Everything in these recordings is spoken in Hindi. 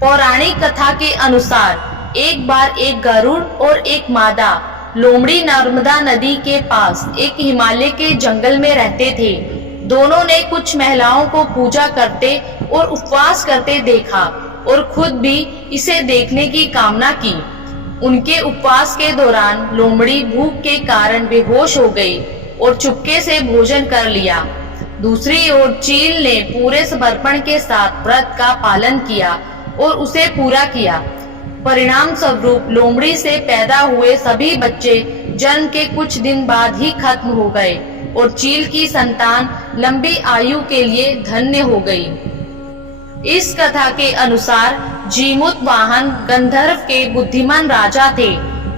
पौराणिक कथा के अनुसार एक बार एक गरुड़ और एक मादा लोमड़ी नर्मदा नदी के पास एक हिमालय के जंगल में रहते थे। दोनों ने कुछ महिलाओं को पूजा करते और उपवास करते देखा और खुद भी इसे देखने की कामना की। उनके उपवास के दौरान लोमड़ी भूख के कारण बेहोश हो गई और चुपके से भोजन कर लिया। दूसरी ओर चील ने पूरे समर्पण के साथ व्रत का पालन किया और उसे पूरा किया। परिणाम स्वरूप लोमड़ी से पैदा हुए सभी बच्चे जन्म के कुछ दिन बाद ही खत्म हो गए और चील की संतान लंबी आयु के लिए धन्य हो गई। इस कथा के अनुसार जीमूत वाहन गंधर्व के बुद्धिमान राजा थे।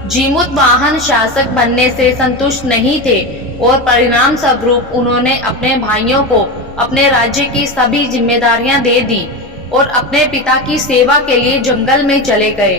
जीमूत वाहन शासक बनने से संतुष्ट नहीं थे और परिणाम स्वरूप उन्होंने अपने भाइयों को अपने राज्य की सभी जिम्मेदारियां दे दी और अपने पिता की सेवा के लिए जंगल में चले गए।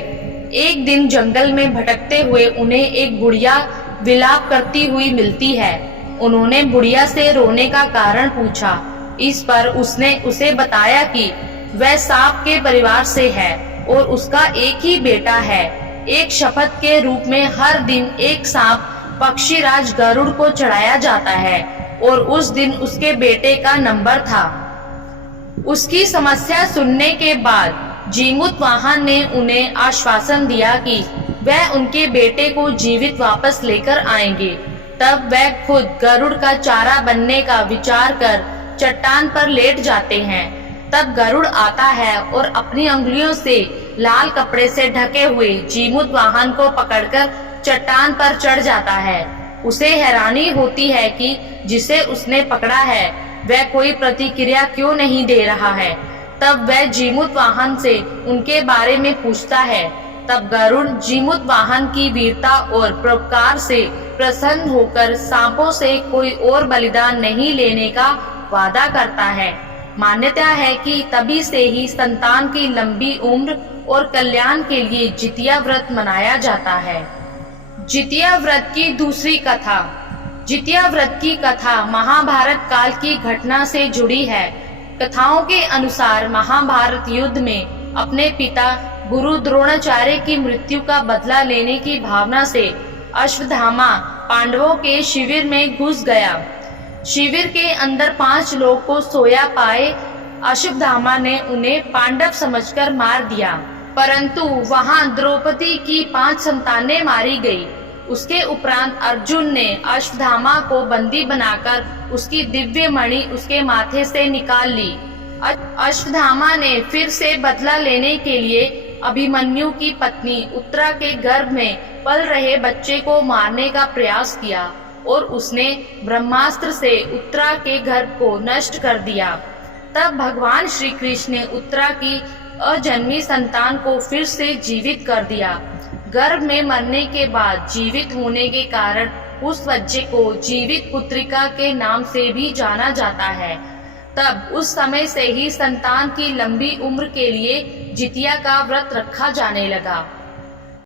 एक दिन जंगल में भटकते हुए उन्हें एक बुढ़िया विलाप करती हुई मिलती है। उन्होंने बुढ़िया से रोने का कारण पूछा। इस पर उसने उसे बताया कि वह सांप के परिवार से है और उसका एक ही बेटा है। एक शपथ के रूप में हर दिन एक सांप पक्षीराज गरुड़ को चढ़ाया जाता है और उस दिन उसके बेटे का नंबर था। उसकी समस्या सुनने के बाद जीमूत वाहन ने उन्हें आश्वासन दिया कि वह उनके बेटे को जीवित वापस लेकर आएंगे। तब वह खुद गरुड़ का चारा बनने का विचार कर चट्टान पर लेट जाते हैं। तब गरुड़ आता है और अपनी अंगुलियों से लाल कपड़े से ढके हुए जीमूत वाहन को पकड़कर चट्टान पर चढ़ जाता है। उसे हैरानी होती है कि जिसे उसने पकड़ा है वह कोई प्रतिक्रिया क्यों नहीं दे रहा है। तब वह जीमूत वाहन से उनके बारे में पूछता है। तब गरुड़ जीमूत वाहन की वीरता और परोपकार से प्रसन्न होकर सांपों से कोई और बलिदान नहीं लेने का वादा करता है। मान्यता है कि तभी से ही संतान की लंबी उम्र और कल्याण के लिए जितिया व्रत मनाया जाता है। जितिया व्रत की दूसरी कथा। जितिया व्रत की कथा महाभारत काल की घटना से जुड़ी है। कथाओं के अनुसार महाभारत युद्ध में अपने पिता गुरु द्रोणाचार्य की मृत्यु का बदला लेने की भावना से अश्वत्थामा पांडवों के शिविर में घुस गया। शिविर के अंदर 5 लोग को सोया पाए अश्वत्थामा ने उन्हें पांडव समझकर मार दिया, परंतु वहां द्रौपदी की 5 संतानें मारी गई। उसके उपरांत अर्जुन ने अश्वत्थामा को बंदी बनाकर उसकी दिव्य मणि उसके माथे से निकाल ली। अश्वत्थामा ने फिर से बदला लेने के लिए अभिमन्यु की पत्नी उत्तरा के गर्भ में पल रहे बच्चे को मारने का प्रयास किया और उसने ब्रह्मास्त्र से उत्तरा के गर्भ को नष्ट कर दिया। तब भगवान श्री कृष्ण ने उत्तरा की अजन्मी संतान को फिर से जीवित कर दिया। गर्भ में मरने के बाद जीवित होने के कारण उस बच्चे को जीवित पुत्रिका के नाम से भी जाना जाता है। तब उस समय से ही संतान की लंबी उम्र के लिए जितिया का व्रत रखा जाने लगा।